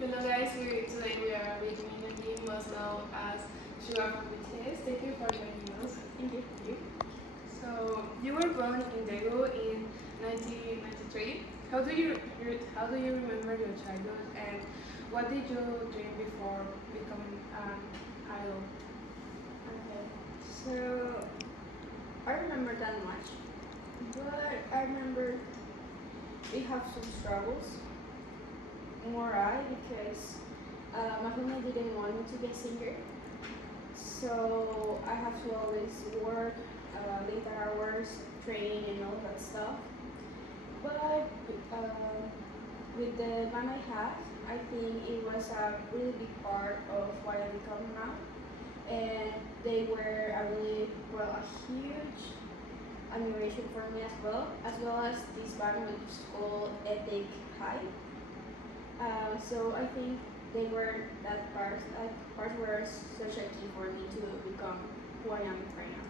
Hello guys, today we are with Mindy, most known as SUGA from BTS. Thank you for joining us. Thank you. So you were born in Daegu in 1993. How do you remember your childhood and what did you dream before becoming an idol? Okay. So I remember that much, but I remember we have some struggles. More I because my family didn't want me to be a singer, so I have to always work later hours, train, and all that stuff. But with the band I have, I think it was a really big part of what I become now. And they were a really, well, a huge admiration for me as well as this band which is called Epic High. So I think they were that part were such a key for me to become who I am right now.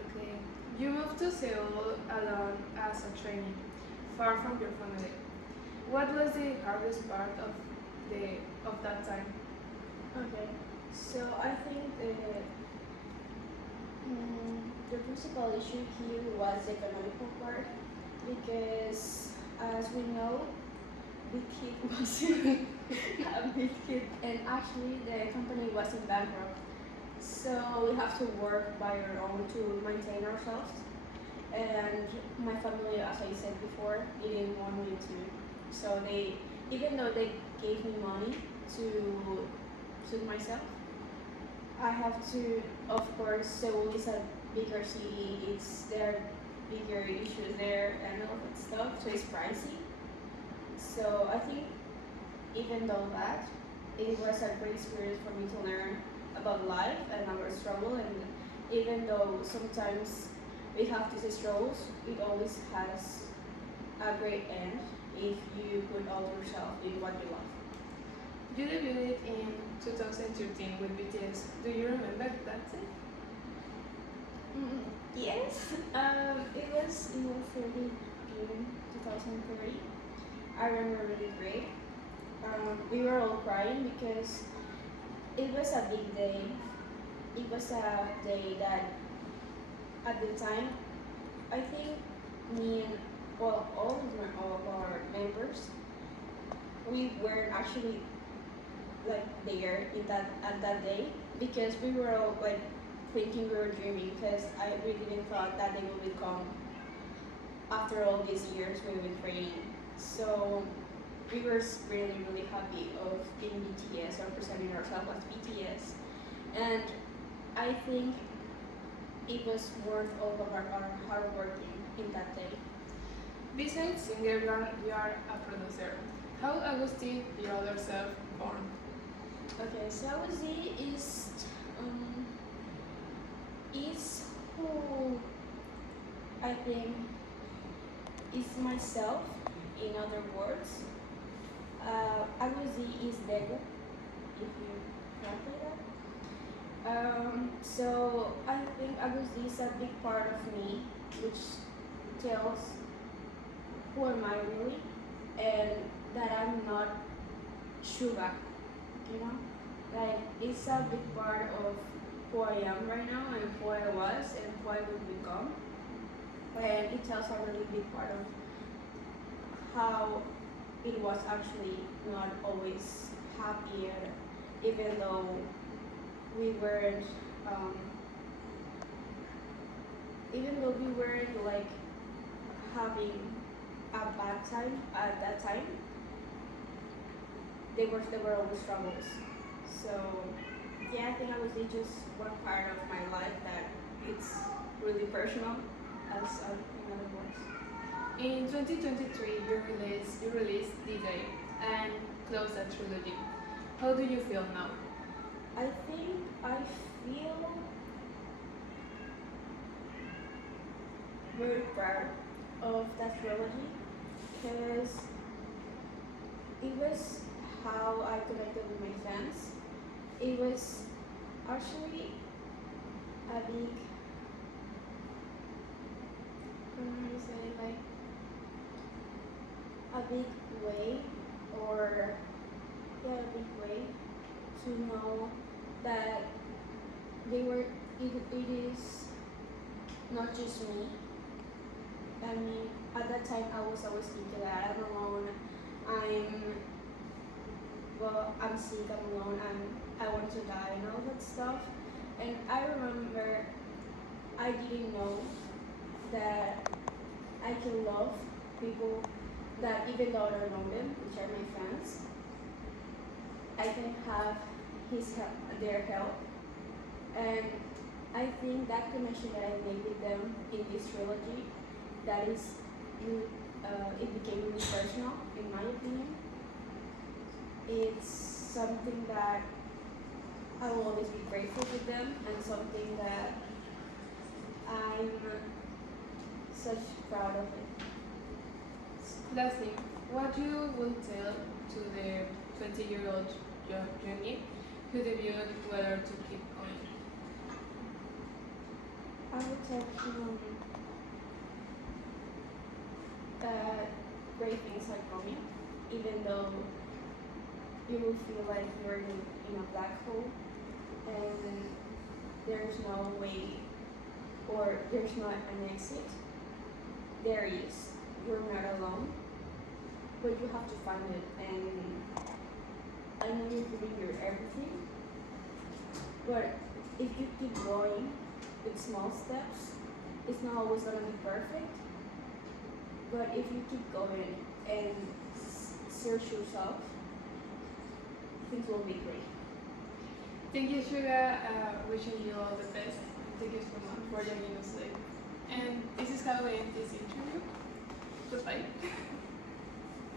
Okay. You moved to Seoul alone as a trainee, far from your family. What was the hardest part of that time? Okay, so I think the principal issue here was the economical part because, as we know, Big Hit wasn't a big hit, and actually the company was in bankrupt. So we have to work by our own to maintain ourselves. And my family, as I said before, didn't want me to. So they, even though they gave me money to suit myself, I have to. Of course, Seoul is a bigger city. There are bigger issues there and all that stuff. So it's pricey. So I think even though that, it was a great experience for me to learn about life and our struggle. And even though sometimes we have these struggles, it always has a great end if you put all yourself in what you love. You debuted in 2013 with BTS. Do you remember that day? Yes, it was early June 2030. I remember really great. We were all crying because it was a big day. It was a day that at the time I think me and all of our members we weren't actually like there in that at that day because we were all like thinking we were dreaming because I really didn't thought that they would become after all these years we've been training. So we were really happy of being BTS or presenting ourselves as BTS, and I think it was worth all of our hard work in that day. Besides singer, you are a producer. How Agustin, your other self, born? Okay, so Z um, is who I think is myself. In other words, Aguzi is Dego, if you translate that. So I think Aguzi is a big part of me, which tells who am I really, and that I'm not Suga, you know? Like, it's a big part of who I am right now and who I was and who I will become. And it tells a really big part of how it was actually not always happy, even though we weren't, um, even though we weren't like having a bad time at that time, there were always struggles. So yeah, I think I was in just one part of my life that it's really personal, as in other words. In 2023, you released D-Day and closed a trilogy. How do you feel now? I think I feel very proud of that trilogy because it was how I connected with my fans. It was actually a big, how do you say, like a big way or to know that it is not just me. I mean, at that time I was always thinking that I'm alone. I'm I'm sick. I'm alone. I want to die and all that stuff. And I remember I didn't know that I can love people that even though I don't know them, which are my friends, I can have their help, and I think that connection that I made with them in this trilogy, that is, it became really personal, in my opinion. It's something that I will always be grateful to them, and something that I'm such proud of it. Lastly, what you will tell to the 20-year-old Youngie who debuted whether to keep going? I would tell him that great things are coming, even though you will feel like you're in a black hole and there's no way or there's not an exit. There is. You're not alone, but you have to find it. And I know you're doing your everything, but if you keep going with small steps, it's not always gonna be perfect. But if you keep going and search yourself, things will be great. Thank you, Suga. Wishing you all the best. Thank you so much for joining us today. And this is how we end this interview. Goodbye.